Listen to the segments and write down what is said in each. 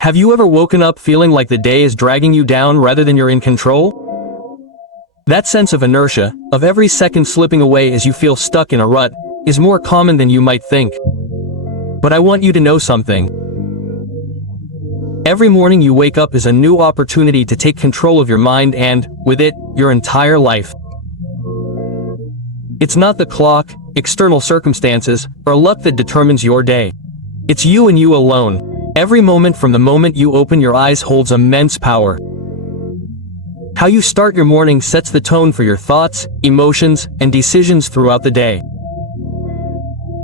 Have you ever woken up feeling like the day is dragging you down rather than you're in control? That sense of inertia, of every second slipping away as you feel stuck in a rut, is more common than you might think. But I want you to know something. Every morning you wake up is a new opportunity to take control of your mind and, with it, your entire life. It's not the clock, external circumstances, or luck that determines your day. It's you and you alone. Every moment from the moment you open your eyes holds immense power. How you start your morning sets the tone for your thoughts, emotions, and decisions throughout the day.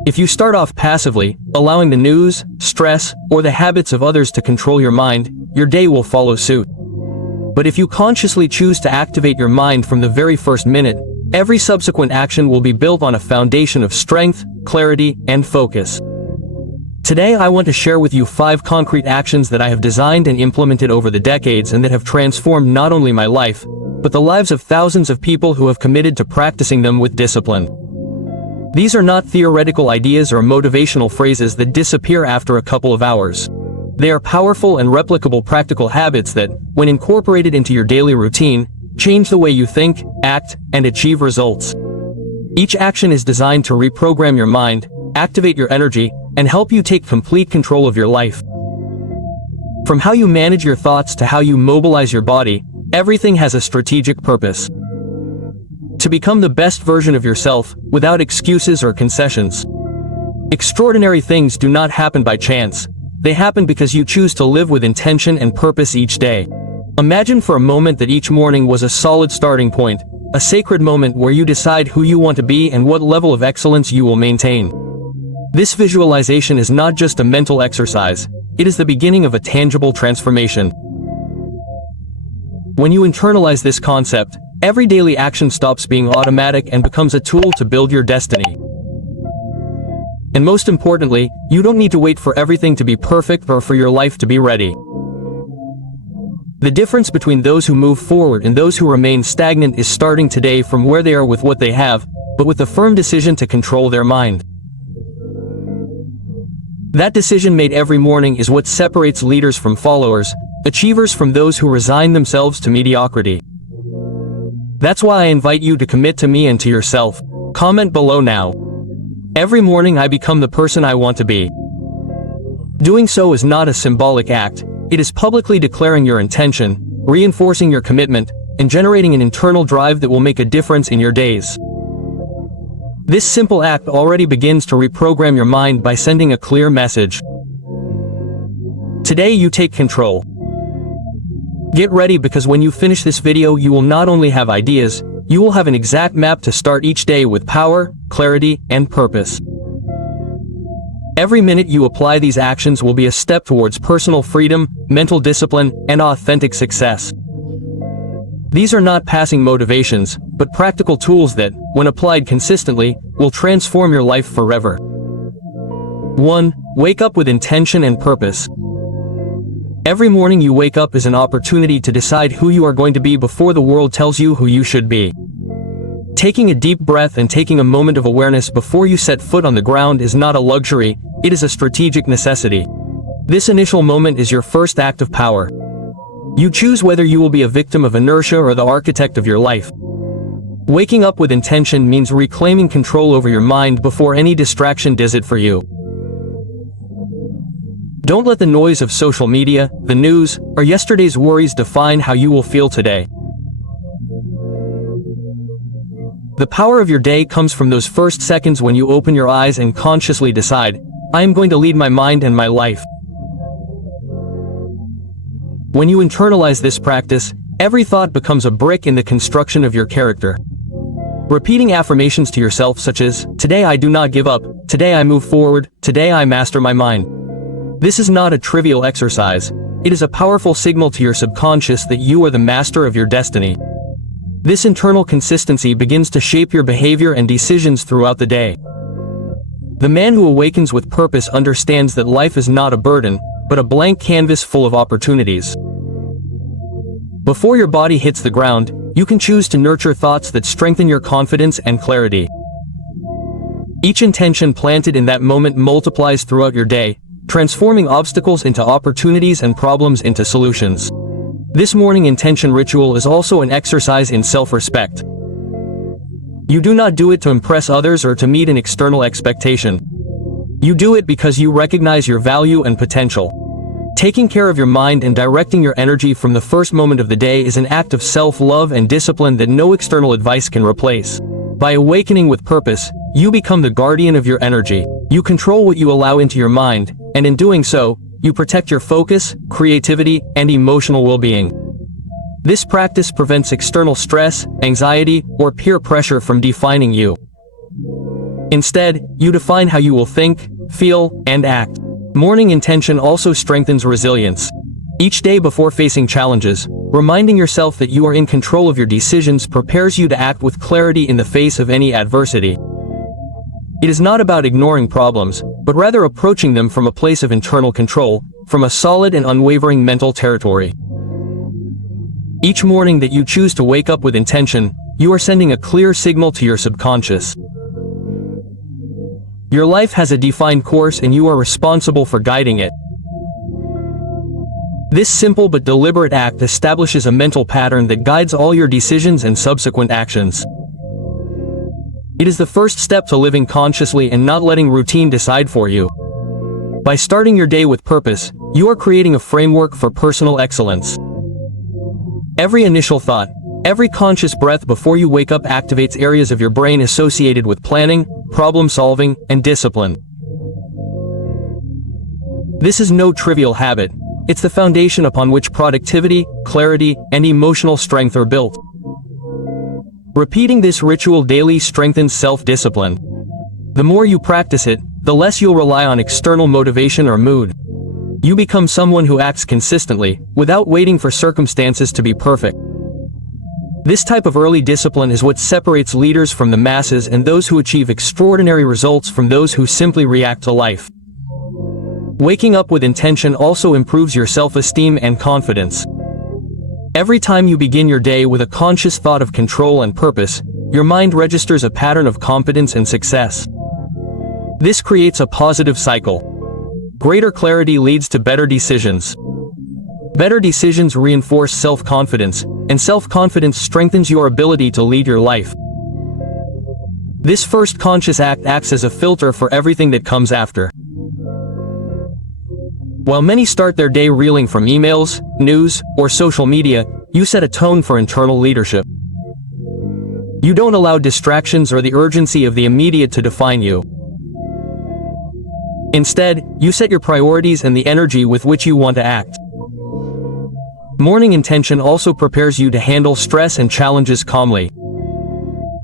If you start off passively, allowing the news, stress, or the habits of others to control your mind, your day will follow suit. But if you consciously choose to activate your mind from the very first minute, every subsequent action will be built on a foundation of strength, clarity, and focus. Today I want to share with you 5 concrete actions that I have designed and implemented over the decades and that have transformed not only my life, but the lives of thousands of people who have committed to practicing them with discipline. These are not theoretical ideas or motivational phrases that disappear after a couple of hours. They are powerful and replicable practical habits that, when incorporated into your daily routine, change the way you think, act, and achieve results. Each action is designed to reprogram your mind, activate your energy, and help you take complete control of your life. From how you manage your thoughts to how you mobilize your body, everything has a strategic purpose. To become the best version of yourself, without excuses or concessions. Extraordinary things do not happen by chance. They happen because you choose to live with intention and purpose each day. Imagine for a moment that each morning was a solid starting point, a sacred moment where you decide who you want to be and what level of excellence you will maintain. This visualization is not just a mental exercise, it is the beginning of a tangible transformation. When you internalize this concept, every daily action stops being automatic and becomes a tool to build your destiny. And most importantly, you don't need to wait for everything to be perfect or for your life to be ready. The difference between those who move forward and those who remain stagnant is starting today from where they are with what they have, but with the firm decision to control their mind. That decision made every morning is what separates leaders from followers, achievers from those who resign themselves to mediocrity. That's why I invite you to commit to me and to yourself. Comment below now. Every morning I become the person I want to be. Doing so is not a symbolic act, it is publicly declaring your intention, reinforcing your commitment, and generating an internal drive that will make a difference in your days. This simple act already begins to reprogram your mind by sending a clear message. Today you take control. Get ready because when you finish this video you will not only have ideas, you will have an exact map to start each day with power, clarity, and purpose. Every minute you apply these actions will be a step towards personal freedom, mental discipline, and authentic success. These are not passing motivations, but practical tools that, when applied consistently, will transform your life forever. 1. Wake up with intention and purpose. Every morning you wake up is an opportunity to decide who you are going to be before the world tells you who you should be. Taking a deep breath and taking a moment of awareness before you set foot on the ground is not a luxury, it is a strategic necessity. This initial moment is your first act of power. You choose whether you will be a victim of inertia or the architect of your life. Waking up with intention means reclaiming control over your mind before any distraction does it for you. Don't let the noise of social media, the news, or yesterday's worries define how you will feel today. The power of your day comes from those first seconds when you open your eyes and consciously decide, I am going to lead my mind and my life. When you internalize this practice, every thought becomes a brick in the construction of your character. Repeating affirmations to yourself such as, today I do not give up, today I move forward, today I master my mind. This is not a trivial exercise, it is a powerful signal to your subconscious that you are the master of your destiny. This internal consistency begins to shape your behavior and decisions throughout the day. The man who awakens with purpose understands that life is not a burden, but a blank canvas full of opportunities. Before your body hits the ground, you can choose to nurture thoughts that strengthen your confidence and clarity. Each intention planted in that moment multiplies throughout your day, transforming obstacles into opportunities and problems into solutions. This morning intention ritual is also an exercise in self-respect. You do not do it to impress others or to meet an external expectation. You do it because you recognize your value and potential. Taking care of your mind and directing your energy from the first moment of the day is an act of self-love and discipline that no external advice can replace. By awakening with purpose, you become the guardian of your energy. You control what you allow into your mind, and in doing so, you protect your focus, creativity, and emotional well-being. This practice prevents external stress, anxiety, or peer pressure from defining you. Instead, you define how you will think, feel, and act. Morning intention also strengthens resilience. Each day before facing challenges, reminding yourself that you are in control of your decisions prepares you to act with clarity in the face of any adversity. It is not about ignoring problems, but rather approaching them from a place of internal control, from a solid and unwavering mental territory. Each morning that you choose to wake up with intention, you are sending a clear signal to your subconscious. Your life has a defined course and you are responsible for guiding it. This simple but deliberate act establishes a mental pattern that guides all your decisions and subsequent actions. It is the first step to living consciously and not letting routine decide for you. By starting your day with purpose, you are creating a framework for personal excellence. Every initial thought, every conscious breath before you wake up activates areas of your brain associated with planning, problem-solving, and discipline. This is no trivial habit. It's the foundation upon which productivity, clarity, and emotional strength are built. Repeating this ritual daily strengthens self-discipline. The more you practice it, the less you'll rely on external motivation or mood. You become someone who acts consistently, without waiting for circumstances to be perfect. This type of early discipline is what separates leaders from the masses and those who achieve extraordinary results from those who simply react to life. Waking up with intention also improves your self-esteem and confidence. Every time you begin your day with a conscious thought of control and purpose, your mind registers a pattern of competence and success. This creates a positive cycle. Greater clarity leads to better decisions. Better decisions reinforce self-confidence, and self-confidence strengthens your ability to lead your life. This first conscious act acts as a filter for everything that comes after. While many start their day reeling from emails, news, or social media, you set a tone for internal leadership. You don't allow distractions or the urgency of the immediate to define you. Instead, you set your priorities and the energy with which you want to act. Morning intention also prepares you to handle stress and challenges calmly.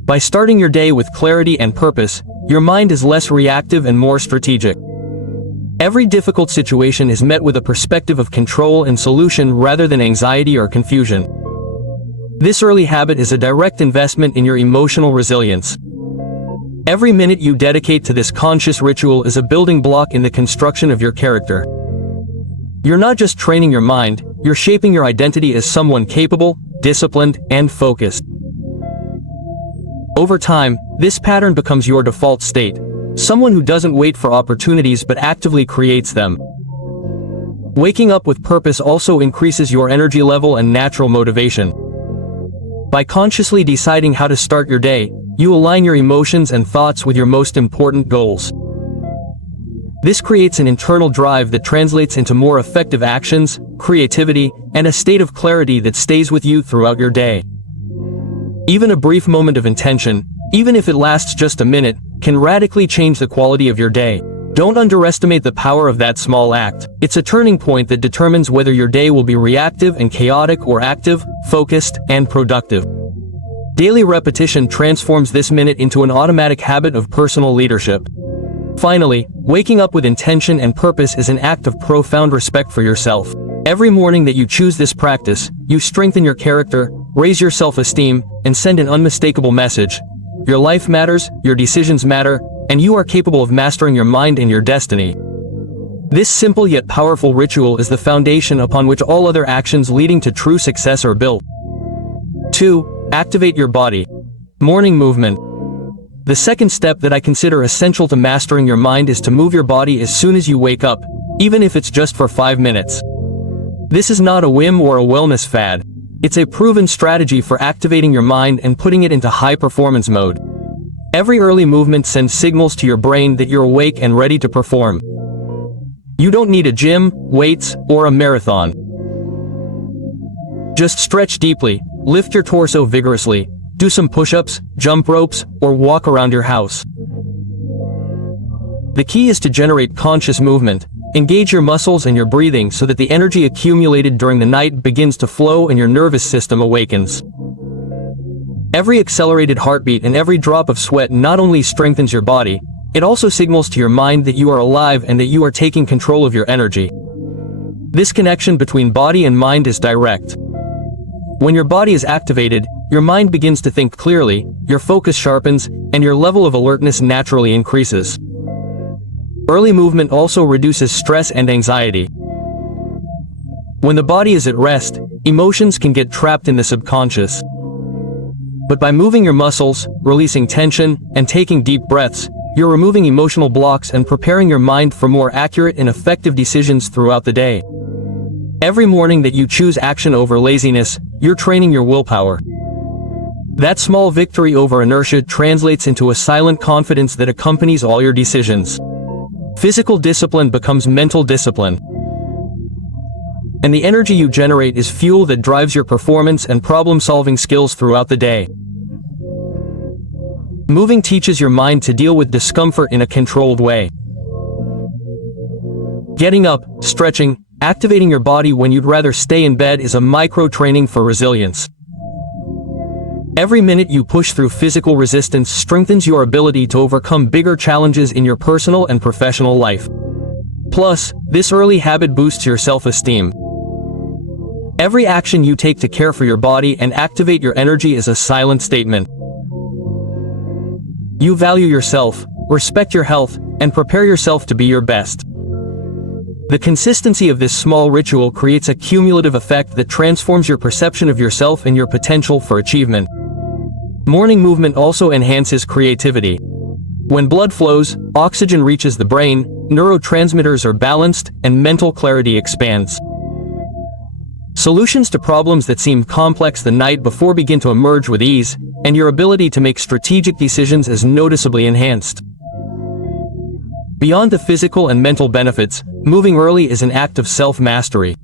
By starting your day with clarity and purpose, your mind is less reactive and more strategic. Every difficult situation is met with a perspective of control and solution rather than anxiety or confusion. This early habit is a direct investment in your emotional resilience. Every minute you dedicate to this conscious ritual is a building block in the construction of your character. You're not just training your mind, you're shaping your identity as someone capable, disciplined, and focused. Over time, this pattern becomes your default state. Someone who doesn't wait for opportunities but actively creates them. Waking up with purpose also increases your energy level and natural motivation. By consciously deciding how to start your day, you align your emotions and thoughts with your most important goals. This creates an internal drive that translates into more effective actions, creativity, and a state of clarity that stays with you throughout your day. Even a brief moment of intention, even if it lasts just a minute, can radically change the quality of your day. Don't underestimate the power of that small act. It's a turning point that determines whether your day will be reactive and chaotic or active, focused, and productive. Daily repetition transforms this minute into an automatic habit of personal leadership. Finally, waking up with intention and purpose is an act of profound respect for yourself. Every morning that you choose this practice, you strengthen your character, raise your self-esteem, and send an unmistakable message. Your life matters, your decisions matter, and you are capable of mastering your mind and your destiny. This simple yet powerful ritual is the foundation upon which all other actions leading to true success are built. 2. Activate your body. Morning movement. The second step that I consider essential to mastering your mind is to move your body as soon as you wake up, even if it's just for 5 minutes. This is not a whim or a wellness fad. It's a proven strategy for activating your mind and putting it into high-performance mode. Every early movement sends signals to your brain that you're awake and ready to perform. You don't need a gym, weights, or a marathon. Just stretch deeply, lift your torso vigorously, do some push-ups, jump ropes, or walk around your house. The key is to generate conscious movement. Engage your muscles and your breathing so that the energy accumulated during the night begins to flow and your nervous system awakens. Every accelerated heartbeat and every drop of sweat not only strengthens your body, it also signals to your mind that you are alive and that you are taking control of your energy. This connection between body and mind is direct. When your body is activated, your mind begins to think clearly, your focus sharpens, and your level of alertness naturally increases. Early movement also reduces stress and anxiety. When the body is at rest, emotions can get trapped in the subconscious. But by moving your muscles, releasing tension, and taking deep breaths, you're removing emotional blocks and preparing your mind for more accurate and effective decisions throughout the day. Every morning that you choose action over laziness, you're training your willpower. That small victory over inertia translates into a silent confidence that accompanies all your decisions. Physical discipline becomes mental discipline. And the energy you generate is fuel that drives your performance and problem-solving skills throughout the day. Moving teaches your mind to deal with discomfort in a controlled way. Getting up, stretching, activating your body when you'd rather stay in bed is a micro-training for resilience. Every minute you push through physical resistance strengthens your ability to overcome bigger challenges in your personal and professional life. Plus, this early habit boosts your self-esteem. Every action you take to care for your body and activate your energy is a silent statement. You value yourself, respect your health, and prepare yourself to be your best. The consistency of this small ritual creates a cumulative effect that transforms your perception of yourself and your potential for achievement. Morning movement also enhances creativity. When blood flows, oxygen reaches the brain, neurotransmitters are balanced, and mental clarity expands. Solutions to problems that seemed complex the night before begin to emerge with ease, and your ability to make strategic decisions is noticeably enhanced. Beyond the physical and mental benefits, moving early is an act of self-mastery.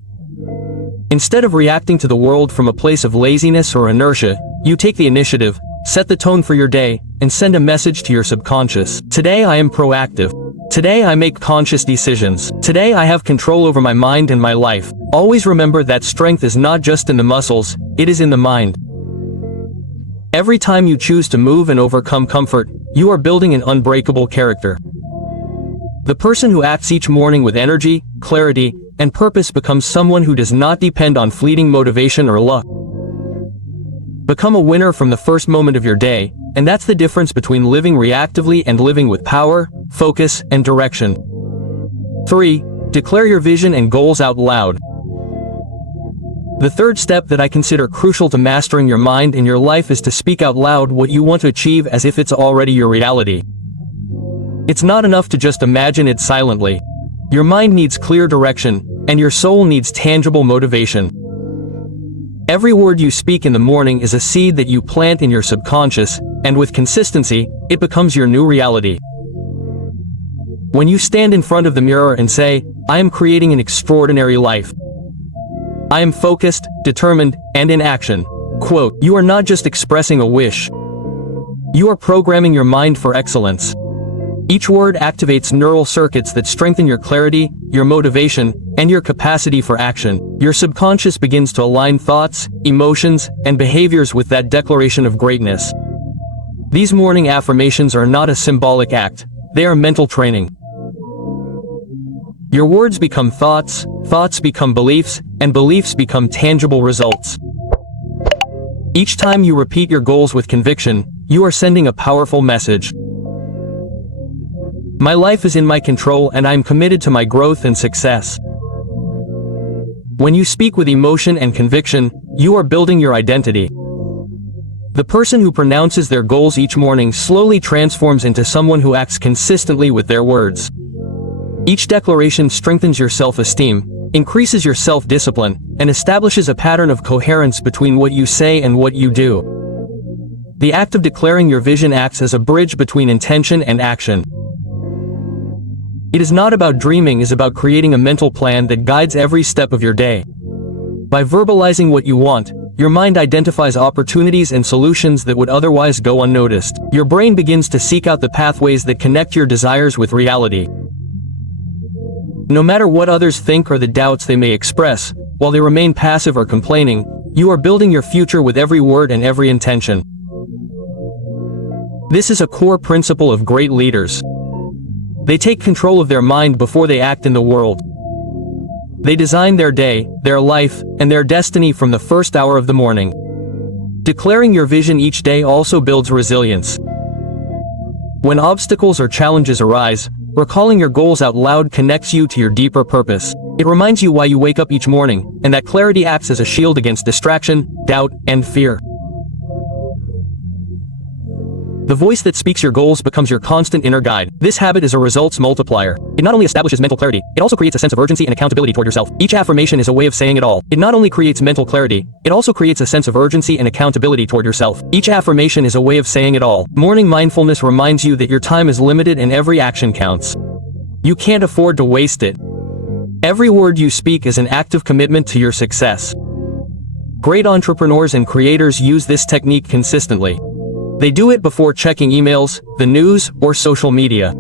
Instead of reacting to the world from a place of laziness or inertia, you take the initiative, set the tone for your day, and send a message to your subconscious. Today I am proactive. Today I make conscious decisions. Today I have control over my mind and my life. Always remember that strength is not just in the muscles, it is in the mind. Every time you choose to move and overcome comfort, you are building an unbreakable character. The person who acts each morning with energy, clarity, and purpose becomes someone who does not depend on fleeting motivation or luck. Become a winner from the first moment of your day, and that's the difference between living reactively and living with power, focus, and direction. 3. Declare your vision and goals out loud. The third step that I consider crucial to mastering your mind and your life is to speak out loud what you want to achieve as if it's already your reality. It's not enough to just imagine it silently. Your mind needs clear direction, and your soul needs tangible motivation. Every word you speak in the morning is a seed that you plant in your subconscious, and with consistency, it becomes your new reality. When you stand in front of the mirror and say, "I am creating an extraordinary life. I am focused, determined, and in action," quote, you are not just expressing a wish. You are programming your mind for excellence. Each word activates neural circuits that strengthen your clarity, your motivation, and your capacity for action. Your subconscious begins to align thoughts, emotions, and behaviors with that declaration of greatness. These morning affirmations are not a symbolic act, they are mental training. Your words become thoughts, thoughts become beliefs, and beliefs become tangible results. Each time you repeat your goals with conviction, you are sending a powerful message. My life is in my control and I am committed to my growth and success. When you speak with emotion and conviction, you are building your identity. The person who pronounces their goals each morning slowly transforms into someone who acts consistently with their words. Each declaration strengthens your self-esteem, increases your self-discipline, and establishes a pattern of coherence between what you say and what you do. The act of declaring your vision acts as a bridge between intention and action. It is not about dreaming, it is about creating a mental plan that guides every step of your day. By verbalizing what you want, your mind identifies opportunities and solutions that would otherwise go unnoticed. Your brain begins to seek out the pathways that connect your desires with reality. No matter what others think or the doubts they may express, while they remain passive or complaining, you are building your future with every word and every intention. This is a core principle of great leaders. They take control of their mind before they act in the world. They design their day, their life, and their destiny from the first hour of the morning. Declaring your vision each day also builds resilience. When obstacles or challenges arise, recalling your goals out loud connects you to your deeper purpose. It reminds you why you wake up each morning, and that clarity acts as a shield against distraction, doubt, and fear. The voice that speaks your goals becomes your constant inner guide. This habit is a results multiplier. It not only establishes mental clarity, it also creates a sense of urgency and accountability toward yourself. Each affirmation is a way of saying it all. It not only creates mental clarity, it also creates a sense of urgency and accountability toward yourself. Each affirmation is a way of saying it all. Morning mindfulness reminds you that your time is limited and every action counts. You can't afford to waste it. Every word you speak is an act of commitment to your success. Great entrepreneurs and creators use this technique consistently. They do it before checking emails, the news, or social media.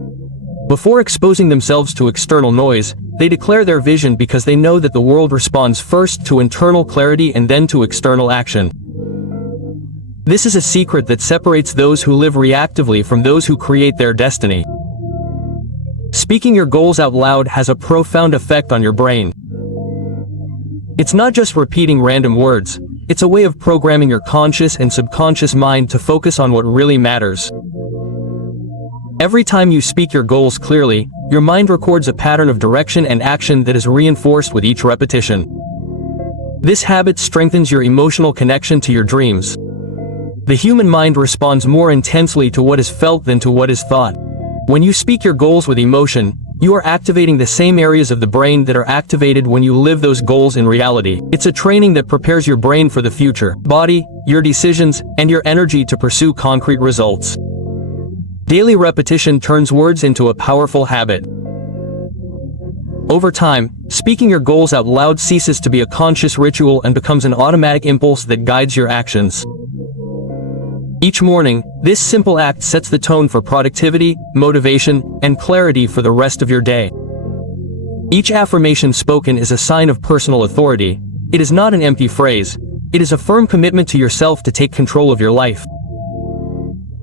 Before exposing themselves to external noise, they declare their vision because they know that the world responds first to internal clarity and then to external action. This is a secret that separates those who live reactively from those who create their destiny. Speaking your goals out loud has a profound effect on your brain. It's not just repeating random words. It's a way of programming your conscious and subconscious mind to focus on what really matters. Every time you speak your goals clearly, your mind records a pattern of direction and action that is reinforced with each repetition. This habit strengthens your emotional connection to your dreams. The human mind responds more intensely to what is felt than to what is thought. When you speak your goals with emotion, you are activating the same areas of the brain that are activated when you live those goals in reality. It's a training that prepares your brain for the future, body, your decisions, and your energy to pursue concrete results. Daily repetition turns words into a powerful habit. Over time, speaking your goals out loud ceases to be a conscious ritual and becomes an automatic impulse that guides your actions. Each morning, this simple act sets the tone for productivity, motivation, and clarity for the rest of your day. Each affirmation spoken is a sign of personal authority. It is not an empty phrase. It is a firm commitment to yourself to take control of your life.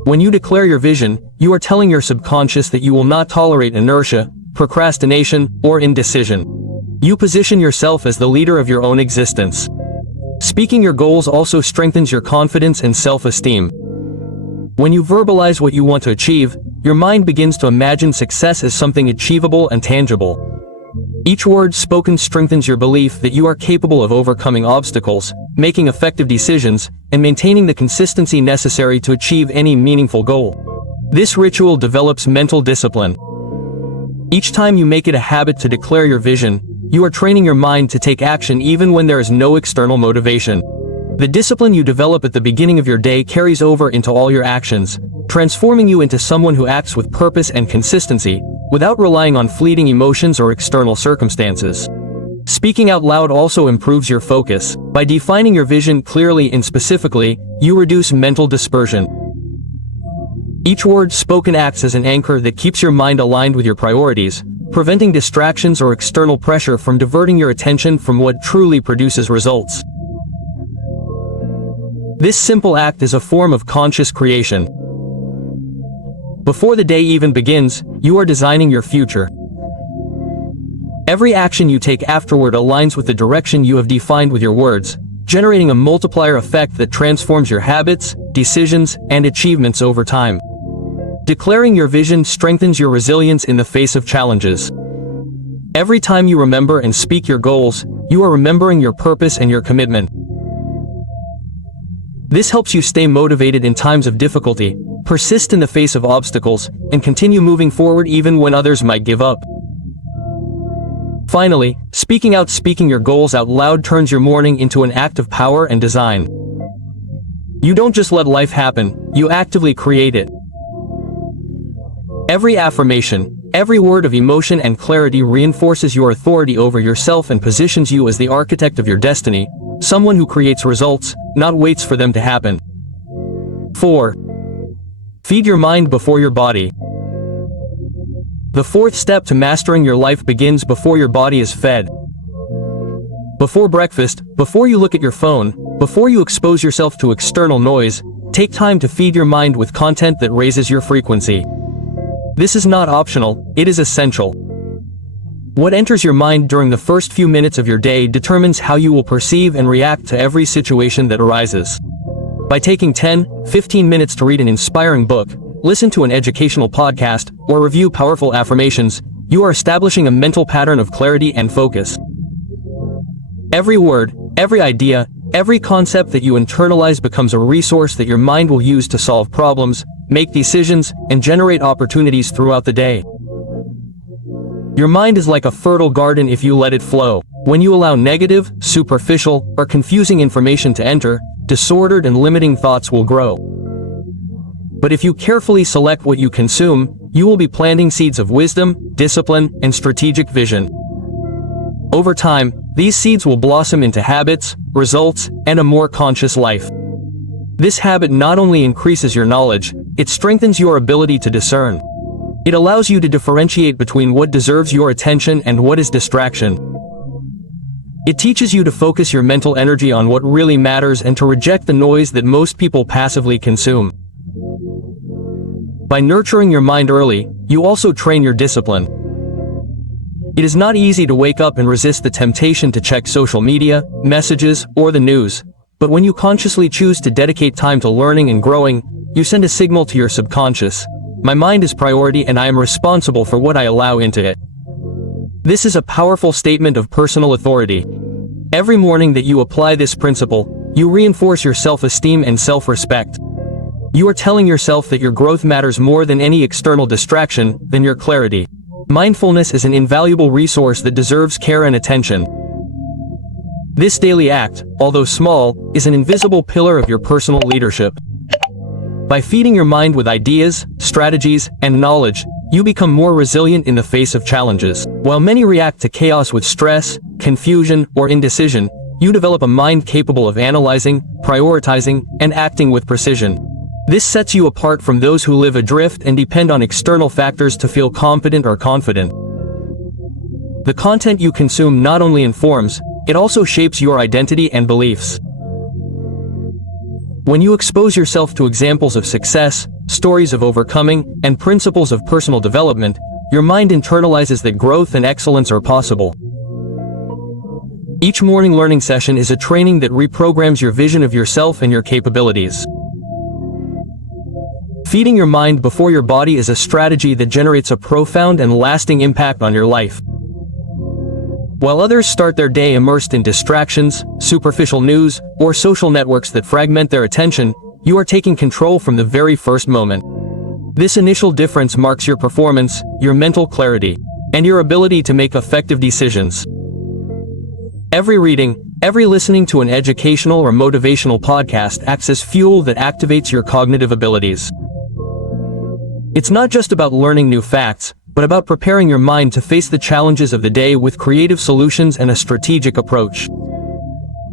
When you declare your vision, you are telling your subconscious that you will not tolerate inertia, procrastination, or indecision. You position yourself as the leader of your own existence. Speaking your goals also strengthens your confidence and self-esteem. When you verbalize what you want to achieve, your mind begins to imagine success as something achievable and tangible. Each word spoken strengthens your belief that you are capable of overcoming obstacles, making effective decisions, and maintaining the consistency necessary to achieve any meaningful goal. This ritual develops mental discipline. Each time you make it a habit to declare your vision, you are training your mind to take action even when there is no external motivation. The discipline you develop at the beginning of your day carries over into all your actions, transforming you into someone who acts with purpose and consistency, without relying on fleeting emotions or external circumstances. Speaking out loud also improves your focus. By defining your vision clearly and specifically, you reduce mental dispersion. Each word spoken acts as an anchor that keeps your mind aligned with your priorities, preventing distractions or external pressure from diverting your attention from what truly produces results. This simple act is a form of conscious creation. Before the day even begins, you are designing your future. Every action you take afterward aligns with the direction you have defined with your words, generating a multiplier effect that transforms your habits, decisions, and achievements over time. Declaring your vision strengthens your resilience in the face of challenges. Every time you remember and speak your goals, you are remembering your purpose and your commitment. This helps you stay motivated in times of difficulty, persist in the face of obstacles, and continue moving forward even when others might give up. Finally, speaking your goals out loud turns your morning into an act of power and design. You don't just let life happen, you actively create it. Every affirmation, every word of emotion and clarity reinforces your authority over yourself and positions you as the architect of your destiny, someone who creates results, not waits for them to happen. 4. Feed your mind before your body. The fourth step to mastering your life begins before your body is fed. Before breakfast, before you look at your phone, before you expose yourself to external noise, take time to feed your mind with content that raises your frequency. This is not optional, it is essential. What enters your mind during the first few minutes of your day determines how you will perceive and react to every situation that arises. By taking 10-15 minutes to read an inspiring book, listen to an educational podcast, or review powerful affirmations, you are establishing a mental pattern of clarity and focus. Every word, every idea, every concept that you internalize becomes a resource that your mind will use to solve problems, make decisions, and generate opportunities throughout the day. Your mind is like a fertile garden if you let it flow. When you allow negative, superficial, or confusing information to enter, disordered and limiting thoughts will grow. But if you carefully select what you consume, you will be planting seeds of wisdom, discipline, and strategic vision. Over time, these seeds will blossom into habits, results, and a more conscious life. This habit not only increases your knowledge, it strengthens your ability to discern. It allows you to differentiate between what deserves your attention and what is distraction. It teaches you to focus your mental energy on what really matters and to reject the noise that most people passively consume. By nurturing your mind early, you also train your discipline. It is not easy to wake up and resist the temptation to check social media, messages, or the news, but when you consciously choose to dedicate time to learning and growing, you send a signal to your subconscious. My mind is priority and I am responsible for what I allow into it. This is a powerful statement of personal authority. Every morning that you apply this principle, you reinforce your self-esteem and self-respect. You are telling yourself that your growth matters more than any external distraction, than your clarity. Mindfulness is an invaluable resource that deserves care and attention. This daily act, although small, is an invisible pillar of your personal leadership. By feeding your mind with ideas, strategies, and knowledge, you become more resilient in the face of challenges. While many react to chaos with stress, confusion, or indecision, you develop a mind capable of analyzing, prioritizing, and acting with precision. This sets you apart from those who live adrift and depend on external factors to feel confident or confident. The content you consume not only informs, it also shapes your identity and beliefs. When you expose yourself to examples of success, stories of overcoming, and principles of personal development, your mind internalizes that growth and excellence are possible. Each morning learning session is a training that reprograms your vision of yourself and your capabilities. Feeding your mind before your body is a strategy that generates a profound and lasting impact on your life. While others start their day immersed in distractions, superficial news, or social networks that fragment their attention, you are taking control from the very first moment. This initial difference marks your performance, your mental clarity, and your ability to make effective decisions. Every reading, every listening to an educational or motivational podcast acts as fuel that activates your cognitive abilities. It's not just about learning new facts, but about preparing your mind to face the challenges of the day with creative solutions and a strategic approach.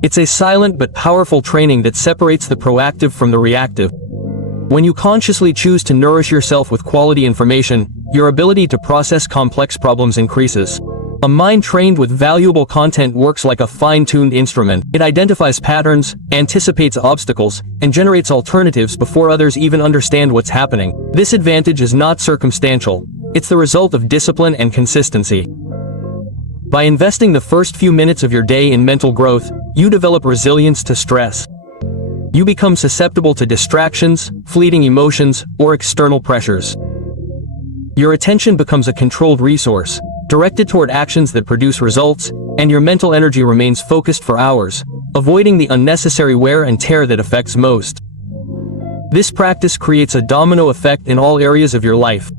It's a silent but powerful training that separates the proactive from the reactive. When you consciously choose to nourish yourself with quality information, your ability to process complex problems increases. A mind trained with valuable content works like a fine-tuned instrument. It identifies patterns, anticipates obstacles, and generates alternatives before others even understand what's happening. This advantage is not circumstantial. It's the result of discipline and consistency. By investing the first few minutes of your day in mental growth, you develop resilience to stress. You become susceptible to distractions, fleeting emotions, or external pressures. Your attention becomes a controlled resource, directed toward actions that produce results, and your mental energy remains focused for hours, avoiding the unnecessary wear and tear that affects most. This practice creates a domino effect in all areas of your life.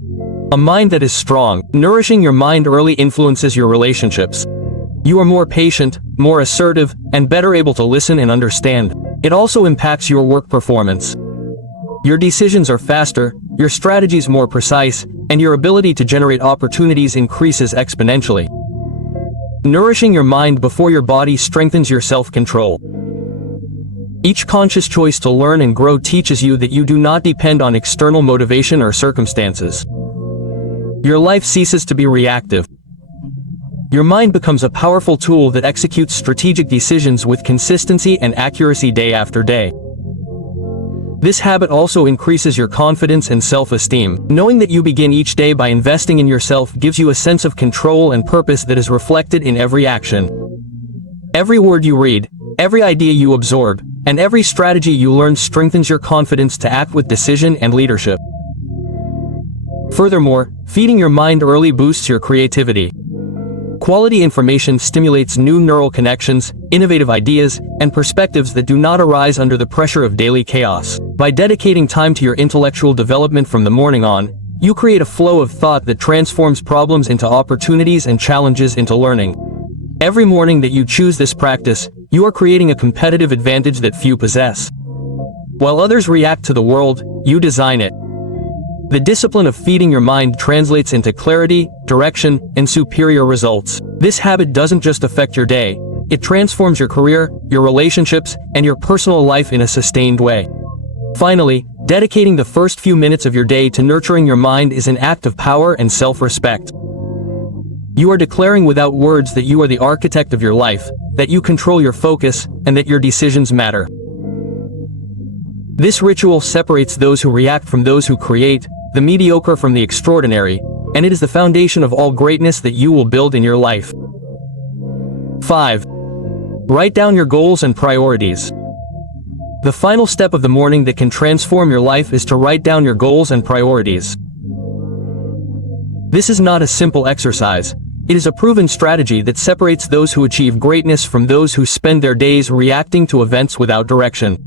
A mind that is strong, nourishing your mind early influences your relationships. You are more patient, more assertive, and better able to listen and understand. It also impacts your work performance. Your decisions are faster, your strategies more precise, and your ability to generate opportunities increases exponentially. Nourishing your mind before your body strengthens your self-control. Each conscious choice to learn and grow teaches you that you do not depend on external motivation or circumstances. Your life ceases to be reactive. Your mind becomes a powerful tool that executes strategic decisions with consistency and accuracy day after day. This habit also increases your confidence and self-esteem. Knowing that you begin each day by investing in yourself gives you a sense of control and purpose that is reflected in every action. Every word you read, every idea you absorb, and every strategy you learn strengthens your confidence to act with decision and leadership. Furthermore, feeding your mind early boosts your creativity. Quality information stimulates new neural connections, innovative ideas, and perspectives that do not arise under the pressure of daily chaos. By dedicating time to your intellectual development from the morning on, you create a flow of thought that transforms problems into opportunities and challenges into learning. Every morning that you choose this practice, you are creating a competitive advantage that few possess. While others react to the world, you design it. The discipline of feeding your mind translates into clarity, direction, and superior results. This habit doesn't just affect your day, it transforms your career, your relationships, and your personal life in a sustained way. Finally, dedicating the first few minutes of your day to nurturing your mind is an act of power and self-respect. You are declaring without words that you are the architect of your life, that you control your focus, and that your decisions matter. This ritual separates those who react from those who create, the mediocre from the extraordinary, and it is the foundation of all greatness that you will build in your life. 5. Write down your goals and priorities. The final step of the morning that can transform your life is to write down your goals and priorities. This is not a simple exercise. It is a proven strategy that separates those who achieve greatness from those who spend their days reacting to events without direction.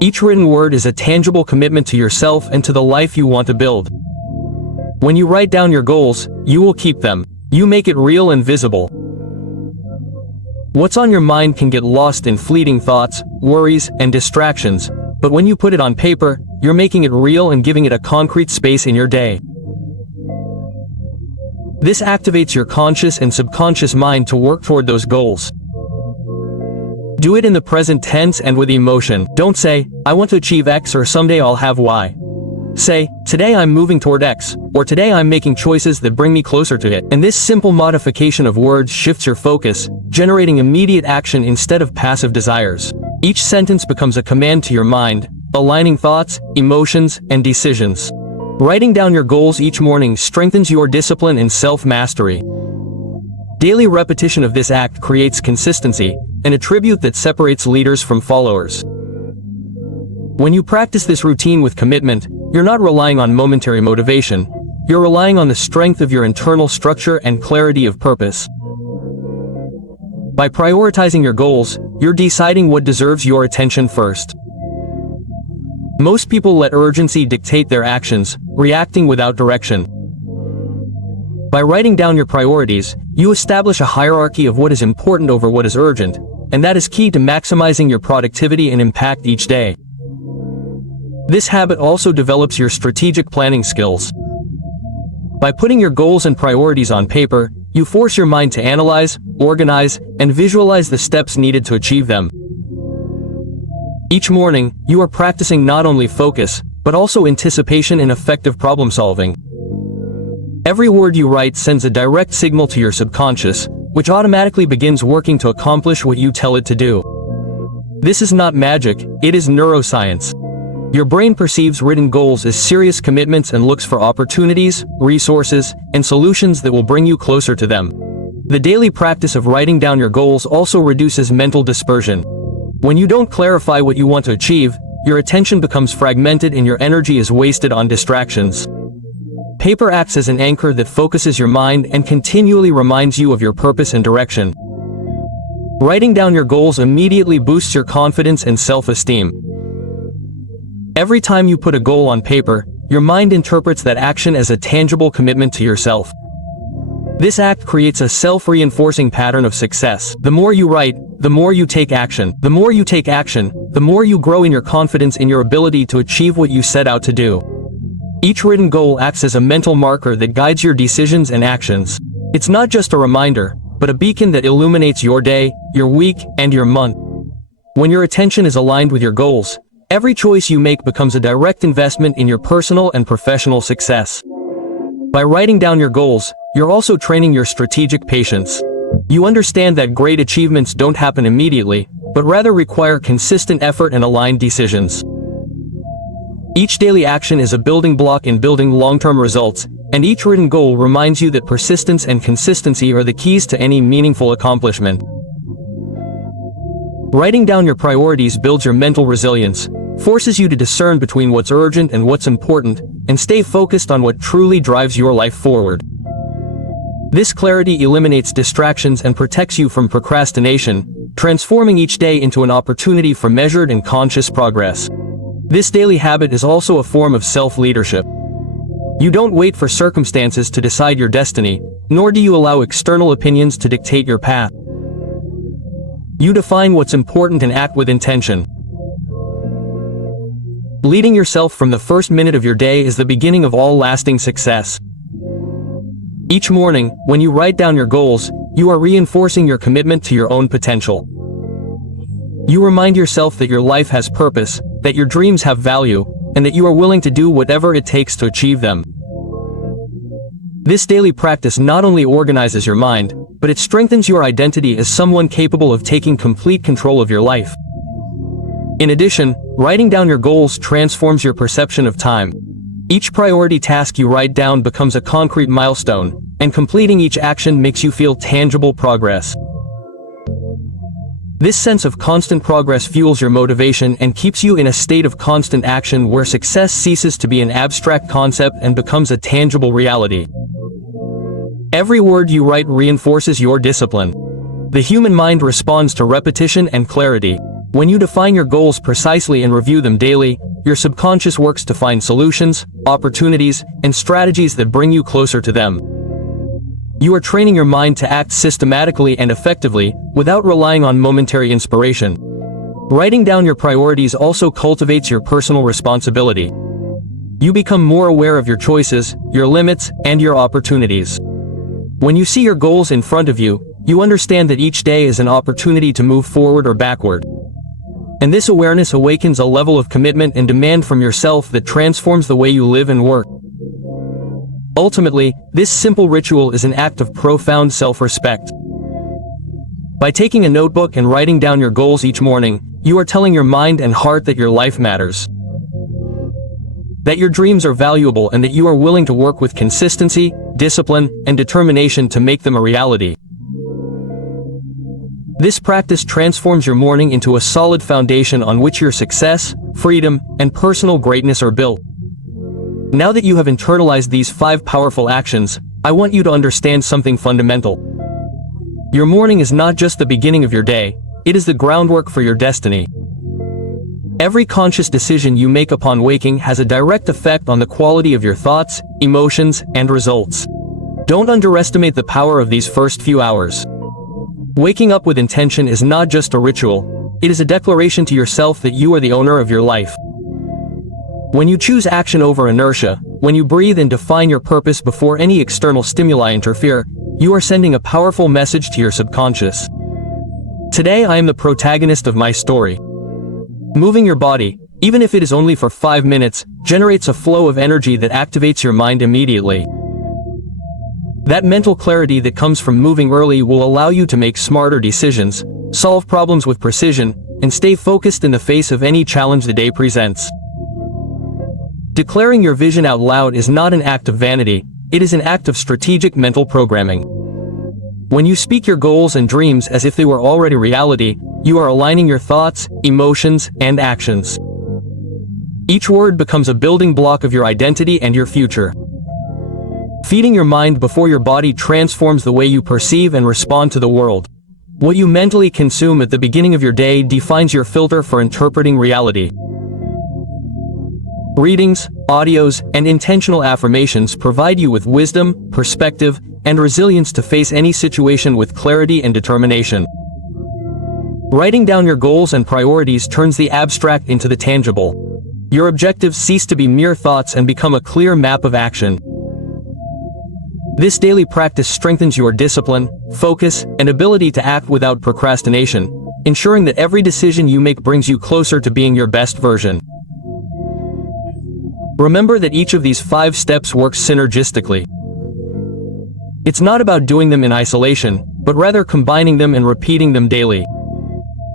Each written word is a tangible commitment to yourself and to the life you want to build. When you write down your goals, you will keep them. You make it real and visible. What's on your mind can get lost in fleeting thoughts, worries, and distractions, but when you put it on paper, you're making it real and giving it a concrete space in your day. This activates your conscious and subconscious mind to work toward those goals. Do it in the present tense and with emotion. Don't say, I want to achieve X or someday I'll have Y. Say, today I'm moving toward X, or today I'm making choices that bring me closer to it. And this simple modification of words shifts your focus, generating immediate action instead of passive desires. Each sentence becomes a command to your mind, aligning thoughts, emotions, and decisions. Writing down your goals each morning strengthens your discipline and self-mastery. Daily repetition of this act creates consistency, an attribute that separates leaders from followers. When you practice this routine with commitment, you're not relying on momentary motivation, you're relying on the strength of your internal structure and clarity of purpose. By prioritizing your goals, you're deciding what deserves your attention first. Most people let urgency dictate their actions, reacting without direction. By writing down your priorities, you establish a hierarchy of what is important over what is urgent, and that is key to maximizing your productivity and impact each day. This habit also develops your strategic planning skills. By putting your goals and priorities on paper, you force your mind to analyze, organize, and visualize the steps needed to achieve them. Each morning, you are practicing not only focus, but also anticipation and effective problem solving. Every word you write sends a direct signal to your subconscious, which automatically begins working to accomplish what you tell it to do. This is not magic, it is neuroscience. Your brain perceives written goals as serious commitments and looks for opportunities, resources, and solutions that will bring you closer to them. The daily practice of writing down your goals also reduces mental dispersion. When you don't clarify what you want to achieve, your attention becomes fragmented and your energy is wasted on distractions. Paper acts as an anchor that focuses your mind and continually reminds you of your purpose and direction. Writing down your goals immediately boosts your confidence and self-esteem. Every time you put a goal on paper, your mind interprets that action as a tangible commitment to yourself. This act creates a self-reinforcing pattern of success. The more you write, the more you take action. The more you take action, the more you grow in your confidence in your ability to achieve what you set out to do. Each written goal acts as a mental marker that guides your decisions and actions. It's not just a reminder, but a beacon that illuminates your day, your week, and your month. When your attention is aligned with your goals, every choice you make becomes a direct investment in your personal and professional success. By writing down your goals, you're also training your strategic patience. You understand that great achievements don't happen immediately, but rather require consistent effort and aligned decisions. Each daily action is a building block in building long-term results, and each written goal reminds you that persistence and consistency are the keys to any meaningful accomplishment. Writing down your priorities builds your mental resilience, forces you to discern between what's urgent and what's important, and stay focused on what truly drives your life forward. This clarity eliminates distractions and protects you from procrastination, transforming each day into an opportunity for measured and conscious progress. This daily habit is also a form of self-leadership. You don't wait for circumstances to decide your destiny, nor do you allow external opinions to dictate your path. You define what's important and act with intention. Leading yourself from the first minute of your day is the beginning of all lasting success. Each morning, when you write down your goals, you are reinforcing your commitment to your own potential. You remind yourself that your life has purpose, that your dreams have value, and that you are willing to do whatever it takes to achieve them. This daily practice not only organizes your mind, but it strengthens your identity as someone capable of taking complete control of your life. In addition, writing down your goals transforms your perception of time. Each priority task you write down becomes a concrete milestone, and completing each action makes you feel tangible progress. This sense of constant progress fuels your motivation and keeps you in a state of constant action where success ceases to be an abstract concept and becomes a tangible reality. Every word you write reinforces your discipline. The human mind responds to repetition and clarity. When you define your goals precisely and review them daily, your subconscious works to find solutions, opportunities, and strategies that bring you closer to them. You are training your mind to act systematically and effectively, without relying on momentary inspiration. Writing down your priorities also cultivates your personal responsibility. You become more aware of your choices, your limits, and your opportunities. When you see your goals in front of you, you understand that each day is an opportunity to move forward or backward. And this awareness awakens a level of commitment and demand from yourself that transforms the way you live and work. Ultimately, this simple ritual is an act of profound self-respect. By taking a notebook and writing down your goals each morning, you are telling your mind and heart that your life matters. That your dreams are valuable and that you are willing to work with consistency, discipline, and determination to make them a reality. This practice transforms your morning into a solid foundation on which your success, freedom, and personal greatness are built. Now that you have internalized these 5 powerful actions, I want you to understand something fundamental. Your morning is not just the beginning of your day, it is the groundwork for your destiny. Every conscious decision you make upon waking has a direct effect on the quality of your thoughts, emotions, and results. Don't underestimate the power of these first few hours. Waking up with intention is not just a ritual, it is a declaration to yourself that you are the owner of your life. When you choose action over inertia, when you breathe and define your purpose before any external stimuli interfere, you are sending a powerful message to your subconscious. Today I am the protagonist of my story. Moving your body, even if it is only for 5 minutes, generates a flow of energy that activates your mind immediately. That mental clarity that comes from moving early will allow you to make smarter decisions, solve problems with precision, and stay focused in the face of any challenge the day presents. Declaring your vision out loud is not an act of vanity, it is an act of strategic mental programming. When you speak your goals and dreams as if they were already reality, you are aligning your thoughts, emotions, and actions. Each word becomes a building block of your identity and your future. Feeding your mind before your body transforms the way you perceive and respond to the world. What you mentally consume at the beginning of your day defines your filter for interpreting reality. Readings, audios, and intentional affirmations provide you with wisdom, perspective, and resilience to face any situation with clarity and determination. Writing down your goals and priorities turns the abstract into the tangible. Your objectives cease to be mere thoughts and become a clear map of action. This daily practice strengthens your discipline, focus, and ability to act without procrastination, ensuring that every decision you make brings you closer to being your best version. Remember that each of these 5 steps works synergistically. It's not about doing them in isolation, but rather combining them and repeating them daily.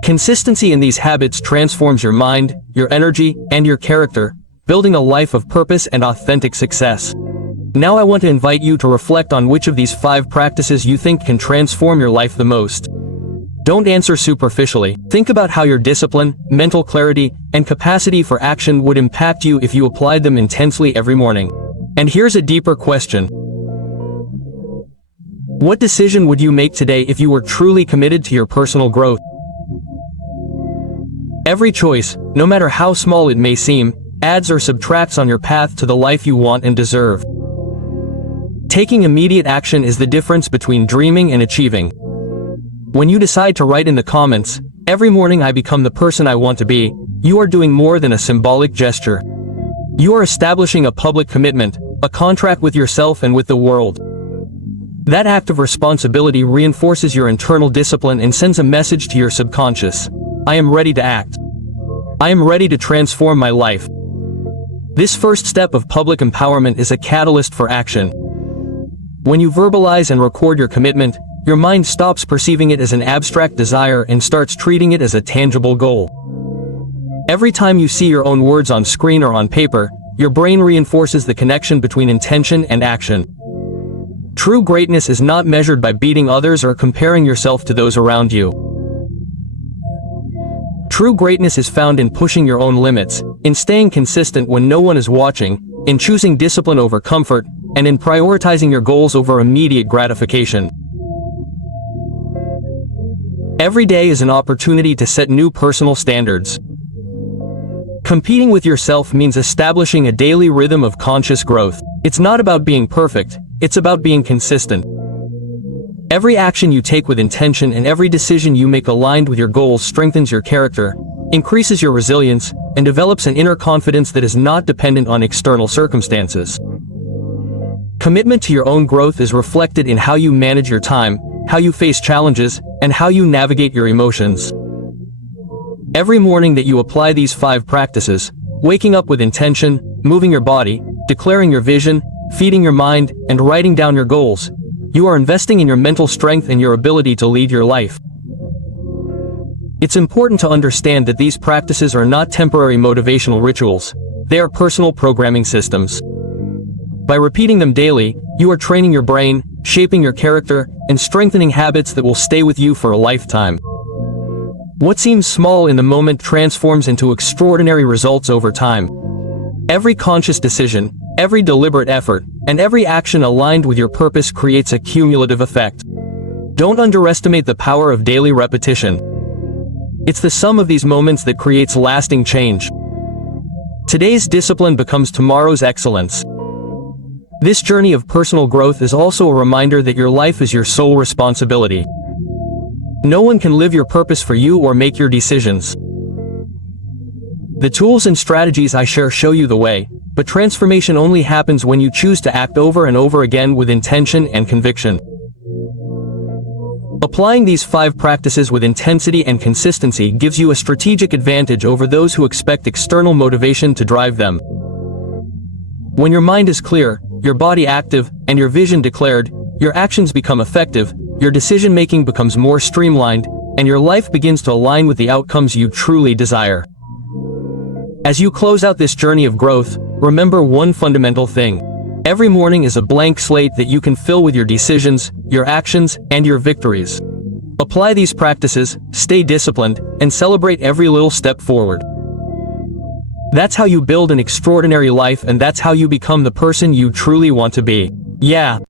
Consistency in these habits transforms your mind, your energy, and your character, building a life of purpose and authentic success. Now I want to invite you to reflect on which of these 5 practices you think can transform your life the most. Don't answer superficially. Think about how your discipline, mental clarity, and capacity for action would impact you if you applied them intensely every morning. And here's a deeper question. What decision would you make today if you were truly committed to your personal growth? Every choice, no matter how small it may seem, adds or subtracts on your path to the life you want and deserve. Taking immediate action is the difference between dreaming and achieving. When you decide to write in the comments, "Every morning I become the person I want to be," you are doing more than a symbolic gesture. You are establishing a public commitment, a contract with yourself and with the world. That act of responsibility reinforces your internal discipline and sends a message to your subconscious. I am ready to act. I am ready to transform my life. This first step of public empowerment is a catalyst for action. When you verbalize and record your commitment, your mind stops perceiving it as an abstract desire and starts treating it as a tangible goal. Every time you see your own words on screen or on paper, your brain reinforces the connection between intention and action. True greatness is not measured by beating others or comparing yourself to those around you. True greatness is found in pushing your own limits, in staying consistent when no one is watching, in choosing discipline over comfort, and in prioritizing your goals over immediate gratification. Every day is an opportunity to set new personal standards. Competing with yourself means establishing a daily rhythm of conscious growth. It's not about being perfect, it's about being consistent. Every action you take with intention and every decision you make aligned with your goals strengthens your character, increases your resilience, and develops an inner confidence that is not dependent on external circumstances. Commitment to your own growth is reflected in how you manage your time, how you face challenges, and how you navigate your emotions. Every morning that you apply these 5 practices, waking up with intention, moving your body, declaring your vision, feeding your mind, and writing down your goals, you are investing in your mental strength and your ability to lead your life. It's important to understand that these practices are not temporary motivational rituals. They are personal programming systems. By repeating them daily, you are training your brain, shaping your character, and strengthening habits that will stay with you for a lifetime. What seems small in the moment transforms into extraordinary results over time. Every conscious decision, every deliberate effort, and every action aligned with your purpose creates a cumulative effect. Don't underestimate the power of daily repetition. It's the sum of these moments that creates lasting change. Today's discipline becomes tomorrow's excellence. This journey of personal growth is also a reminder that your life is your sole responsibility. No one can live your purpose for you or make your decisions. The tools and strategies I share show you the way, but transformation only happens when you choose to act over and over again with intention and conviction. Applying these 5 practices with intensity and consistency gives you a strategic advantage over those who expect external motivation to drive them. When your mind is clear, your body active, and your vision declared, your actions become effective, your decision-making becomes more streamlined, and your life begins to align with the outcomes you truly desire. As you close out this journey of growth, remember one fundamental thing. Every morning is a blank slate that you can fill with your decisions, your actions, and your victories. Apply these practices, stay disciplined, and celebrate every little step forward. That's how you build an extraordinary life, and that's how you become the person you truly want to be. Yeah.